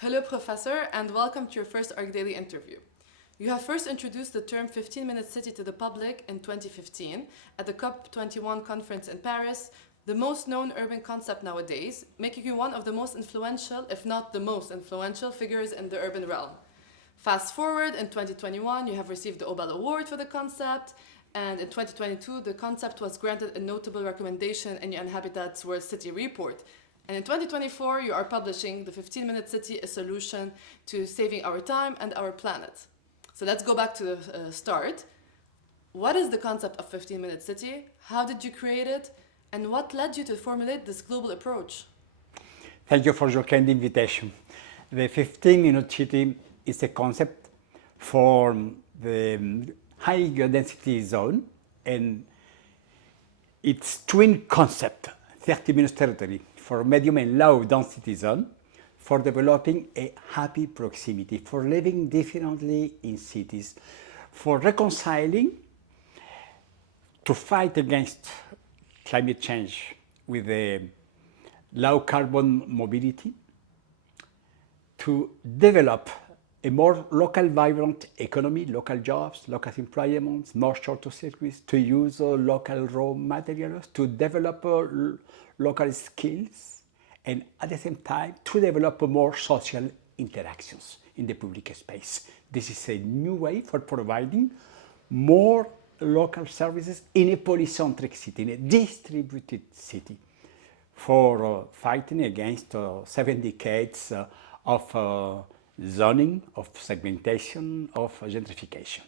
Hello, Professor, and welcome to your first ArchDaily interview. You have first introduced the term 15-minute city to the public in 2015 at the COP21 conference in Paris, the most known urban concept nowadays, making you one of the most influential, if not the most influential, figures in the urban realm. Fast forward, in 2021, you have received the Nobel Award for the concept, and in 2022, the concept was granted a notable recommendation in UN Habitat's World City Report. And in 2024, you are publishing the 15-minute city, a solution to saving our time and our planet. So let's go back to the start. What is the concept of 15-minute city? How did you create it? And what led you to formulate this global approach? Thank you for your kind invitation. The 15-minute city is a concept for the high density zone, and its twin concept, 30 minutes territory, for medium and low density zone, for developing a happy proximity, for living differently in cities, for reconciling, to fight against climate change with a low carbon mobility, to develop a more local vibrant economy, local jobs, local employment, more shorter circuits, to use local raw materials, to develop local skills, and at the same time to develop more social interactions in the public space. This is a new way for providing more local services in a polycentric city, in a distributed city, for fighting against 7 decades of zoning, of segmentation, of gentrification.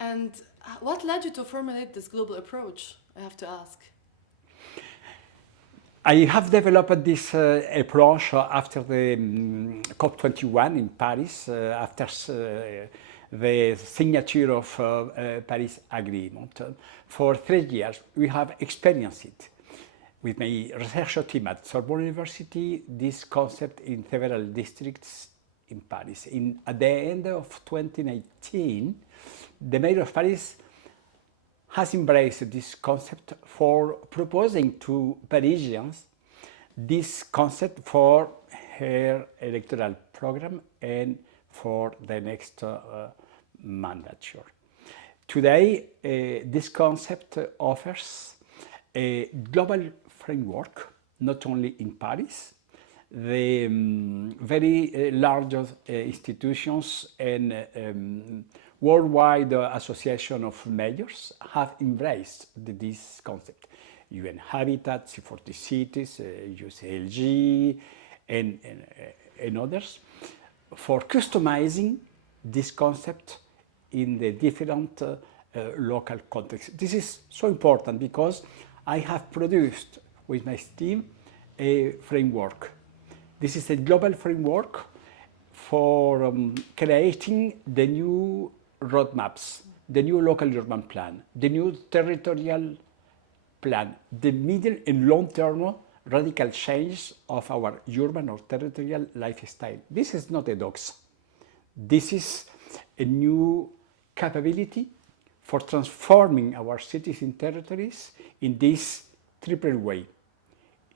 And what led you to formulate this global approach, I have to ask? I have developed this approach after the COP21 in Paris, after the signature of Paris Agreement. For 3 years, we have experienced it with my research team at Sorbonne University, this concept in several districts in Paris. At the end of 2019, the mayor of Paris has embraced this concept for proposing to Parisians this concept for her electoral program and for the next mandature. Today, this concept offers a global framework, not only in Paris. The very large institutions and worldwide association of mayors have embraced this concept. UN Habitat, C40 Cities, UCLG, and others, for customizing this concept in the different local contexts. This is so important because I have produced with my team a framework. This is a global framework for creating the new roadmaps, the new local urban plan, the new territorial plan, the middle and long-term radical change of our urban or territorial lifestyle. This is not a dox. This is a new capability for transforming our cities and territories in this triple way.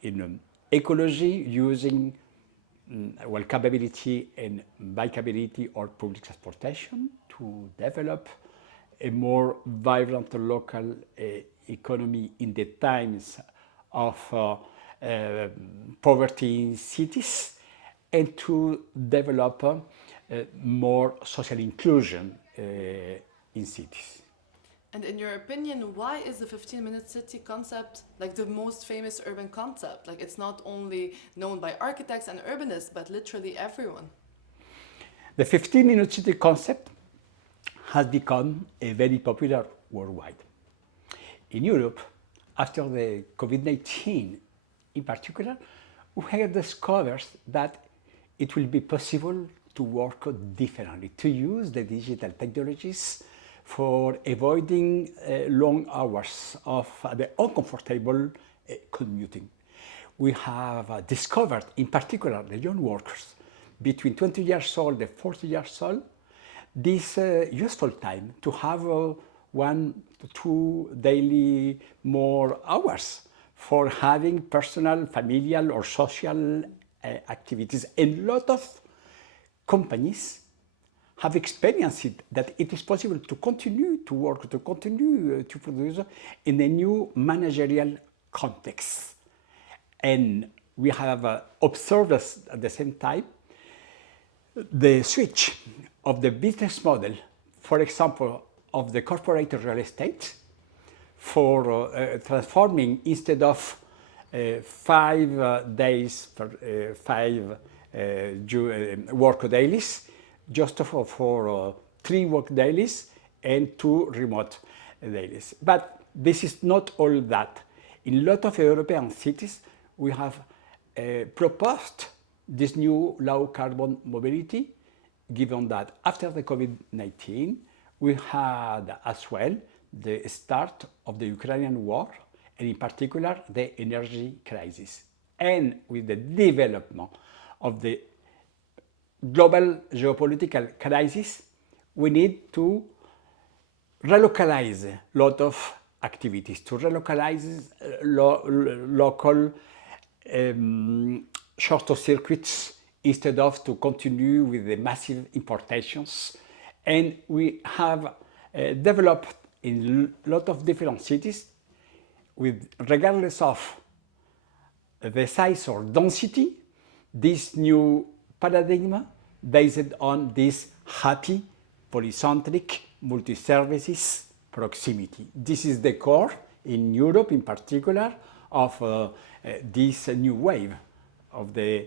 In ecology, using walkability and bikeability or public transportation to develop a more vibrant local economy in the times of poverty in cities, and to develop more social inclusion in cities. And in your opinion, why is the 15-minute city concept like the most famous urban concept? Like, it's not only known by architects and urbanists, but literally everyone. The 15-minute city concept has become very popular worldwide. In Europe, after the COVID-19 in particular, we have discovered that it will be possible to work differently, to use the digital technologies for avoiding long hours of the uncomfortable commuting. We have discovered, in particular, the young workers between 20 years old and 40 years old, this useful time to have 1 to 2 daily more hours for having personal, familial, or social activities. And a lot of companies have experienced it, that it is possible to continue to work, to continue to produce in a new managerial context. And we have observed at the same time the switch of the business model, for example, of the corporate real estate, for transforming instead of 5 days per 5 work days, just for 3 work days and 2 remote days. But this is not all that. In a lot of European cities, we have proposed this new low carbon mobility, given that after the COVID-19, we had as well the start of the Ukrainian war, and in particular the energy crisis. And with the development of the global geopolitical crisis, we need to relocalize a lot of activities, to relocalize local shorter circuits instead of to continue with the massive importations. And we have developed in a lot of different cities, with regardless of the size or density, this new paradigm based on this happy, polycentric, multi-services proximity. This is the core, in Europe in particular, of this new wave of the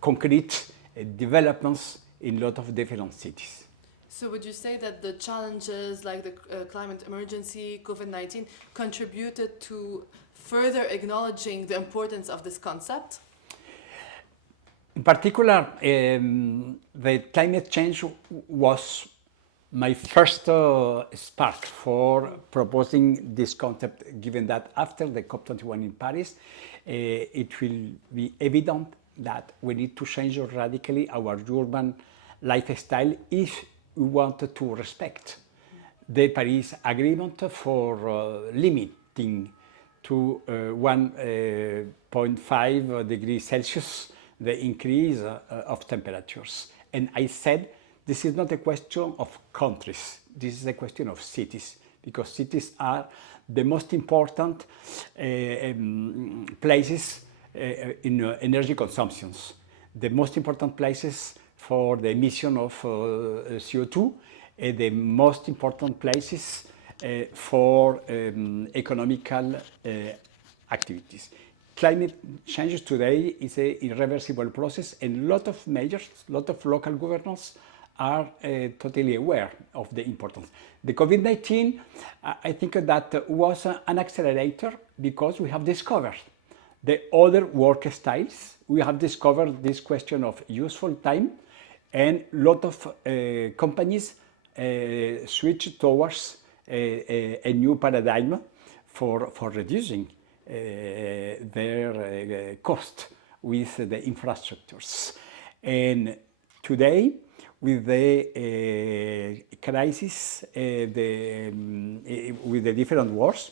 concrete developments in a lot of different cities. So would you say that the challenges like the climate emergency, COVID-19, contributed to further acknowledging the importance of this concept? In particular, the climate change was my first spark for proposing this concept, given that after the COP21 in Paris, it will be evident that we need to change radically our urban lifestyle if we want to respect the Paris Agreement for limiting to 1.5 degrees Celsius the increase of temperatures. And I said, this is not a question of countries, this is a question of cities, because cities are the most important places in energy consumptions, the most important places for the emission of CO2, the most important places for economical activities. Climate change today is an irreversible process, and a lot of measures, a lot of local governments are totally aware of the importance. The COVID-19, I think that was an accelerator because we have discovered the other work styles. We have discovered this question of useful time, and a lot of companies switch towards a new paradigm for reducing their cost with the infrastructures. And today, with the crisis, with the different wars,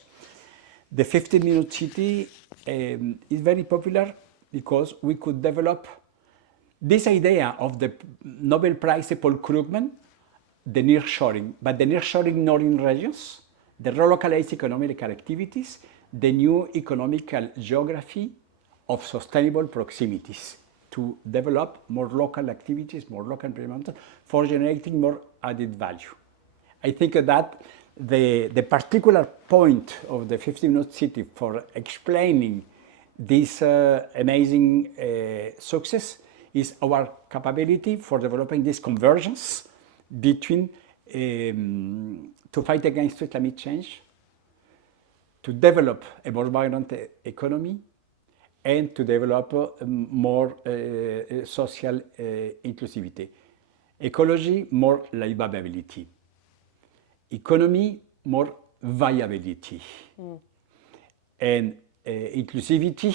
the 15-minute city is very popular because we could develop this idea of the Nobel Prize Paul Krugman, the nearshoring, but the nearshoring not in regions, the relocalized economical activities, the new economical geography of sustainable proximities to develop more local activities, more local employment for generating more added value. I think that the particular point of the 15-minute city for explaining this amazing success is our capability for developing this convergence between to fight against climate change, to develop a more vibrant economy, and to develop more social inclusivity. Ecology, more livability. Economy, more viability. And inclusivity,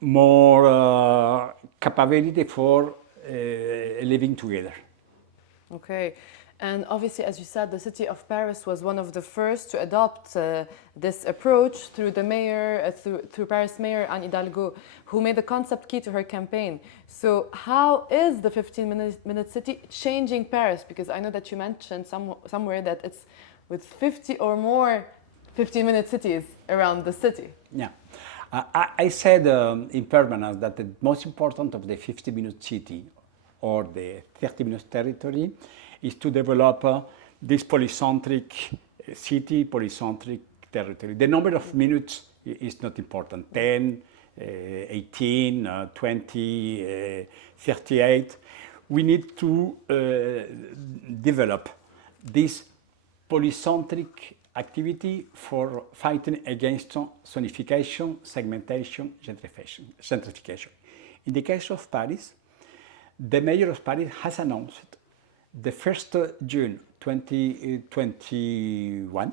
more capability for living together. Okay. And obviously, as you said, the city of Paris was one of the first to adopt this approach through the mayor, through Paris Mayor Anne Hidalgo, who made the concept key to her campaign. So how is the 15-minute city changing Paris? Because I know that you mentioned somewhere that it's with 50 or more 15-minute cities around the city. Yeah. I said in permanence that the most important of the 50-minute city or the 30-minute territory is to develop this polycentric city, polycentric territory. The number of minutes is not important, 10, 18, 20, 38. We need to develop this polycentric activity for fighting against zonification, segmentation, gentrification. In the case of Paris, the mayor of Paris has announced the 1st June 2021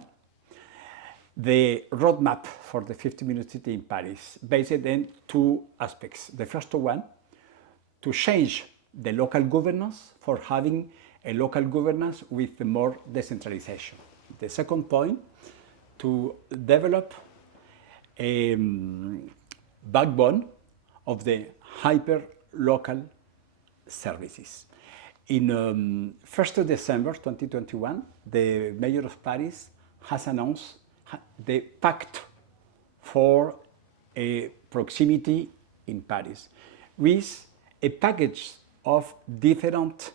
the roadmap for the 50-minute city in Paris, based on two aspects. The first one, to change the local governance for having a local governance with more decentralization. The second point, to develop a backbone of the hyper-local services. In 1st of December 2021, the mayor of Paris has announced the Pact for a Proximity in Paris, with a package of different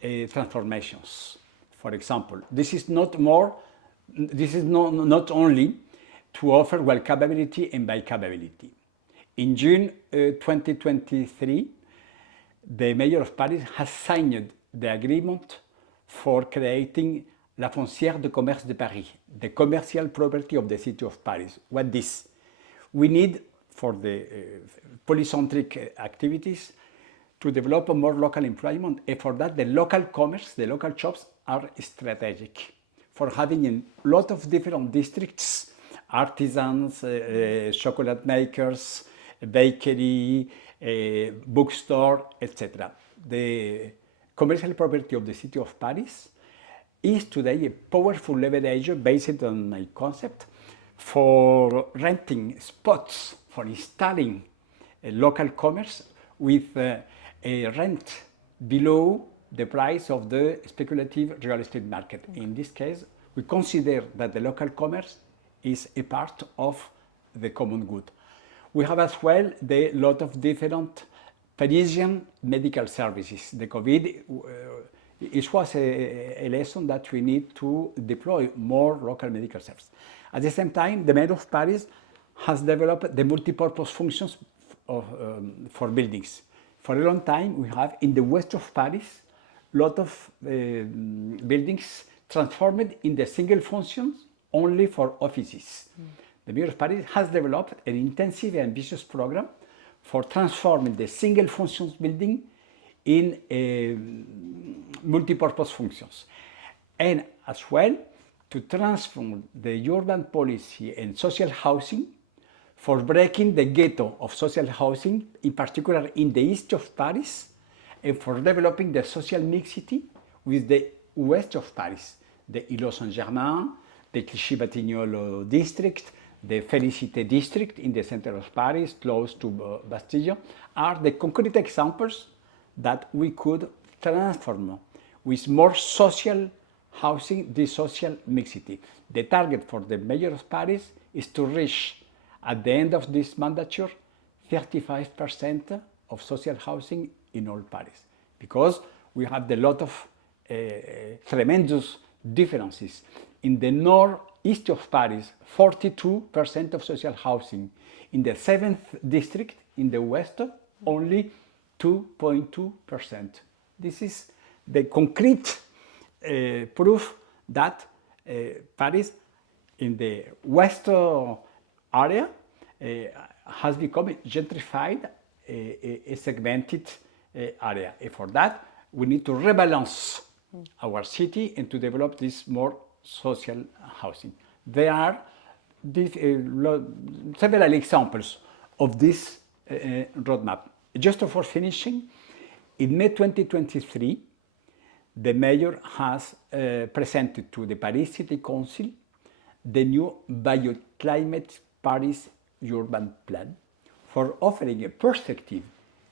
transformations. For example, this is not only to offer welcomability and bikeability. In June 2023, the mayor of Paris has signed the agreement for creating la foncière de commerce de Paris, the commercial property of the city of Paris. What this? We need, for the polycentric activities, to develop a more local employment, and for that the local commerce, the local shops are strategic. For having a lot of different districts, artisans, chocolate makers, bakery, bookstore, etc. The commercial property of the city of Paris is today a powerful leverage based on my concept for renting spots, for installing a local commerce with a rent below the price of the speculative real estate market. In this case, we consider that the local commerce is a part of the common good. We have as well a lot of different Parisian medical services. The COVID it was a lesson that we need to deploy more local medical services. At the same time, the mayor of Paris has developed the multipurpose functions for buildings. For a long time, we have in the west of Paris a lot of buildings transformed in the single functions only for offices. The mayor of Paris has developed an intensive and ambitious program for transforming the single functions building in multipurpose functions, and as well to transform the urban policy and social housing for breaking the ghetto of social housing, in particular in the east of Paris, and for developing the social mixity with the west of Paris, the Îlot Saint-Germain, the Clichy-Batignolles district, the Félicité district in the center of Paris, close to Bastille, are the concrete examples that we could transform with more social housing, this social mixity. The target for the mayor of Paris is to reach, at the end of this mandature, 35% of social housing in all Paris, because we have a lot of tremendous differences. In the northeast of Paris, 42% of social housing. In the 7th district, in the west, only 2.2%. This is the concrete proof that Paris, in the west area, has become a gentrified, a segmented area. And for that, we need to rebalance our city and to develop this more social housing. There are several examples of this roadmap. Just for finishing, in May 2023, the mayor has presented to the Paris City Council the new Bioclimate Paris Urban Plan for offering a perspective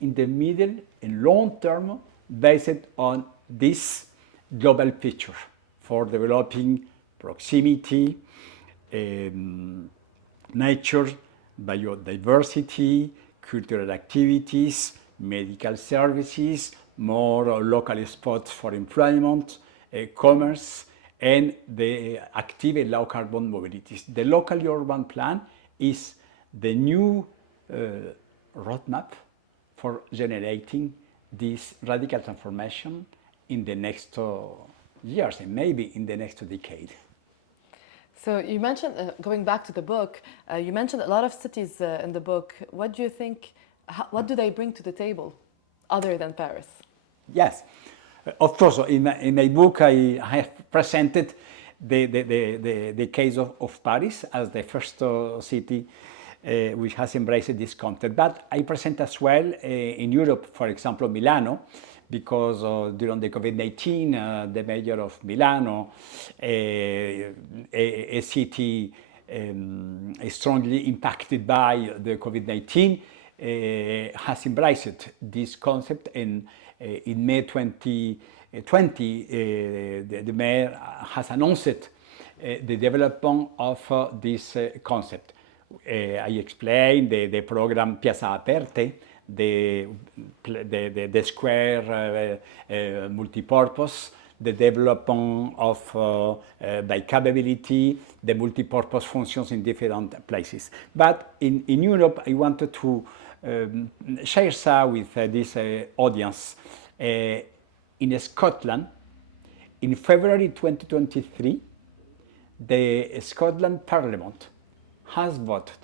in the middle and long term based on this global picture for developing proximity, nature, biodiversity, cultural activities, medical services, more local spots for employment, commerce, and the active and low carbon mobilities. The local urban plan is the new roadmap for generating this radical transformation in the next years and maybe in the next decade. So you mentioned, going back to the book, you mentioned a lot of cities in the book. What do you think, what do they bring to the table other than Paris? Yes, of course, in my book I have presented the case of Paris as the first city which has embraced this concept. But I present as well in Europe, for example, Milano, because during the COVID-19, the mayor of Milano, a city strongly impacted by the COVID-19, has embraced this concept, and in May 2020, the mayor has announced the development of this concept. I explained the program Piazza Aperte, the square multipurpose, the development of bikeability, the multipurpose functions in different places. But in Europe, I wanted to share some with this audience. In Scotland, in February 2023, the Scotland Parliament has voted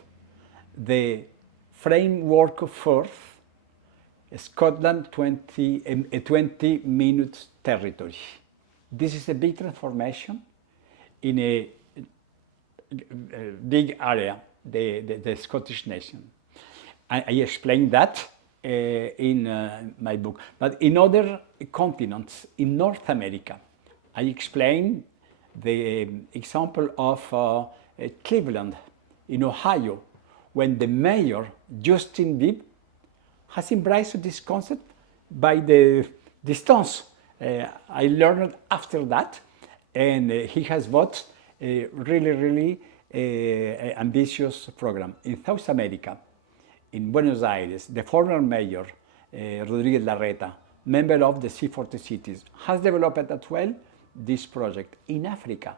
the framework for Scotland 20 minutes territory. This is a big transformation in a big area, the Scottish nation. I explained that in my book. But in other continents, in North America, I explained the example of Cleveland in Ohio, when the mayor, Justin Bibb, has embraced this concept by the distance. I learned after that, and he has bought a really ambitious program. In South America, in Buenos Aires, the former mayor, Rodríguez Larreta, member of the C40 cities, has developed as well this project. In Africa,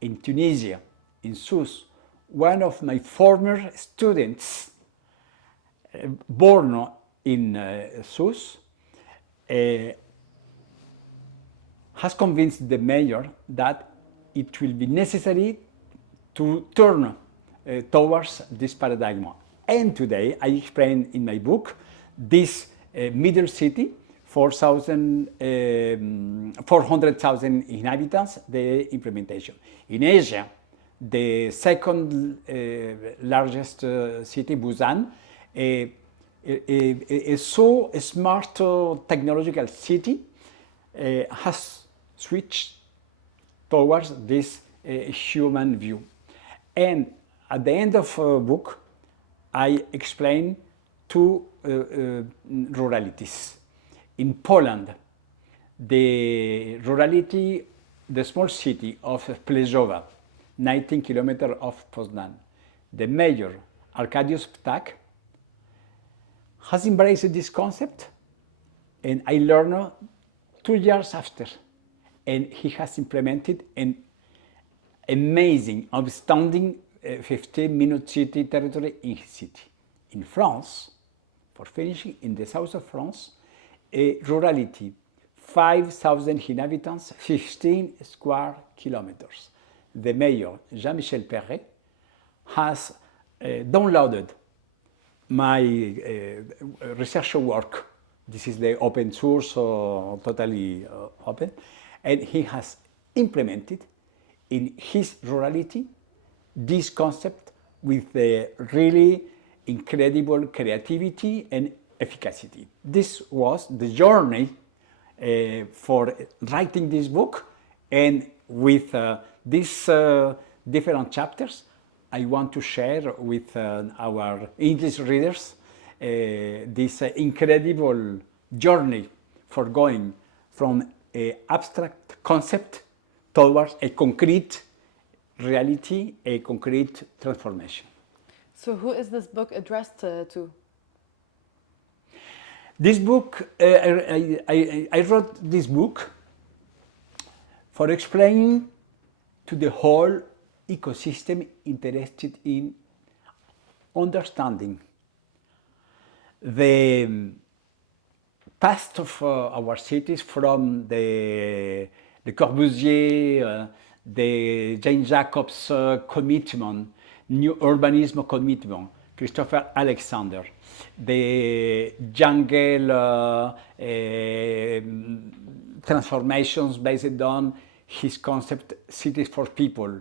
in Tunisia, in Sousse, one of my former students, born in Sousse, has convinced the mayor that it will be necessary to turn towards this paradigm. And today, I explain in my book, this middle city, 400,000 inhabitants, the implementation. In Asia, the second largest city, Busan, a so smart technological city, has switched towards this human view. And at the end of the book, I explain two ruralities. In Poland, the rurality, the small city of Plejowa, 19 kilometers of Poznan, the mayor, Arkadiusz Ptak, has embraced this concept, and I learned 2 years after, and he has implemented an amazing, outstanding 15-minute city territory in his city. In France, for finishing, in the south of France, a rurality, 5,000 inhabitants, 15 square kilometers. The mayor, Jean-Michel Perret, has downloaded my research work. This is the open source, totally open, and he has implemented in his rurality this concept with a really incredible creativity and efficacy. This was the journey for writing this book, and with these different chapters, I want to share with our English readers this incredible journey for going from an abstract concept towards a concrete reality, a concrete transformation. So who is this book addressed to? This book, I wrote this book for explaining to the whole ecosystem interested in understanding the past of our cities, from the Corbusier, the Jane Jacobs commitment, new urbanism commitment, Christopher Alexander, the jungle transformations based on his concept cities for people,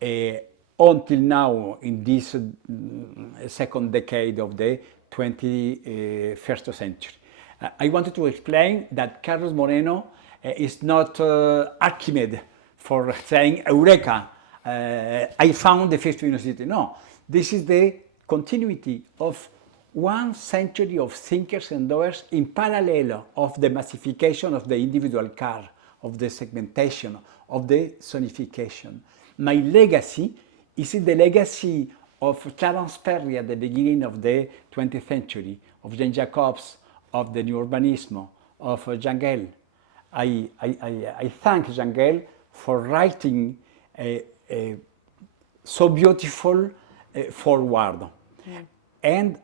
until now in this second decade of the 21st century. I wanted to explain that Carlos Moreno is not Archimedes for saying, Eureka, I found the fifth university. No, this is the continuity of 1 century of thinkers and doers in parallel of the massification of the individual car, of the segmentation, of the zonification. My legacy is the legacy of Clarence Perry at the beginning of the 20th century, of Jean Jacobs, of the new urbanism, of Jangel. I thank Jangel for writing a so beautiful forward. And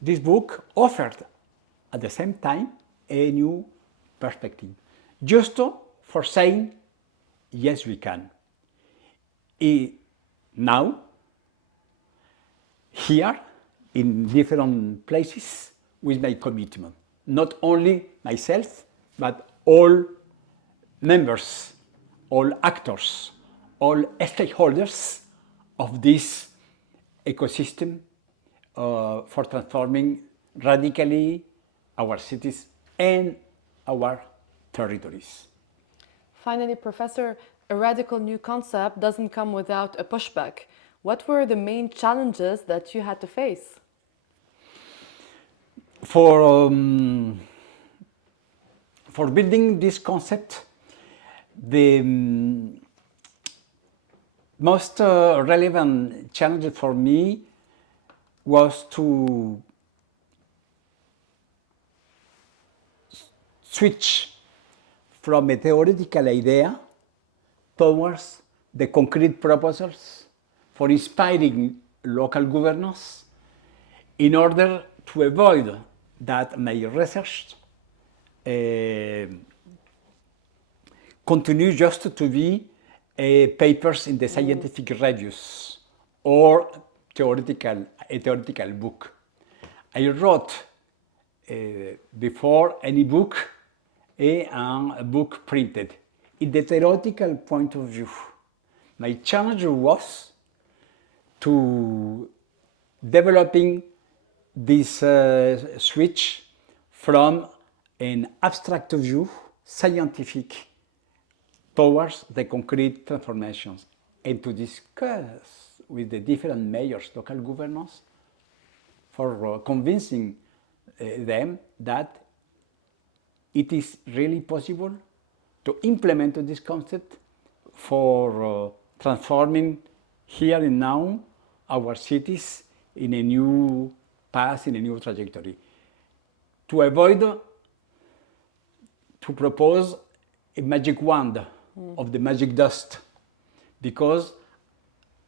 this book offered at the same time a new perspective, just for saying, yes, we can. Now, here, in different places, with my commitment, not only myself, but all members, all actors, all stakeholders of this ecosystem for transforming radically our cities and our territories. Finally, Professor, a radical new concept doesn't come without a pushback. What were the main challenges that you had to face? For building this concept, the most relevant challenge for me was to switch from a theoretical idea towards the concrete proposals for inspiring local governance, in order to avoid that my research continue just to be papers in the scientific reviews or a theoretical book. I wrote before any book a book printed. In the theoretical point of view, my challenge was to developing this switch from an abstract view, scientific, towards the concrete transformations, and to discuss with the different mayors, local governors, for convincing them that it is really possible to implement this concept for transforming here and now our cities in a new path, in a new trajectory. To avoid to propose a magic wand of the magic dust, because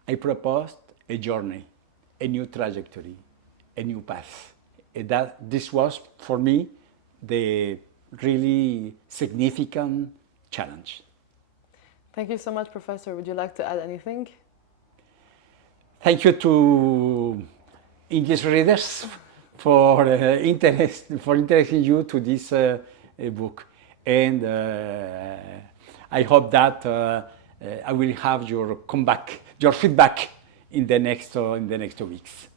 I proposed a journey, a new trajectory, a new path. And that this was for me the really significant challenge. Thank you so much, Professor. Would you like to add anything? Thank you to English readers for interesting you to this book, and I hope that I will have your feedback in the next weeks.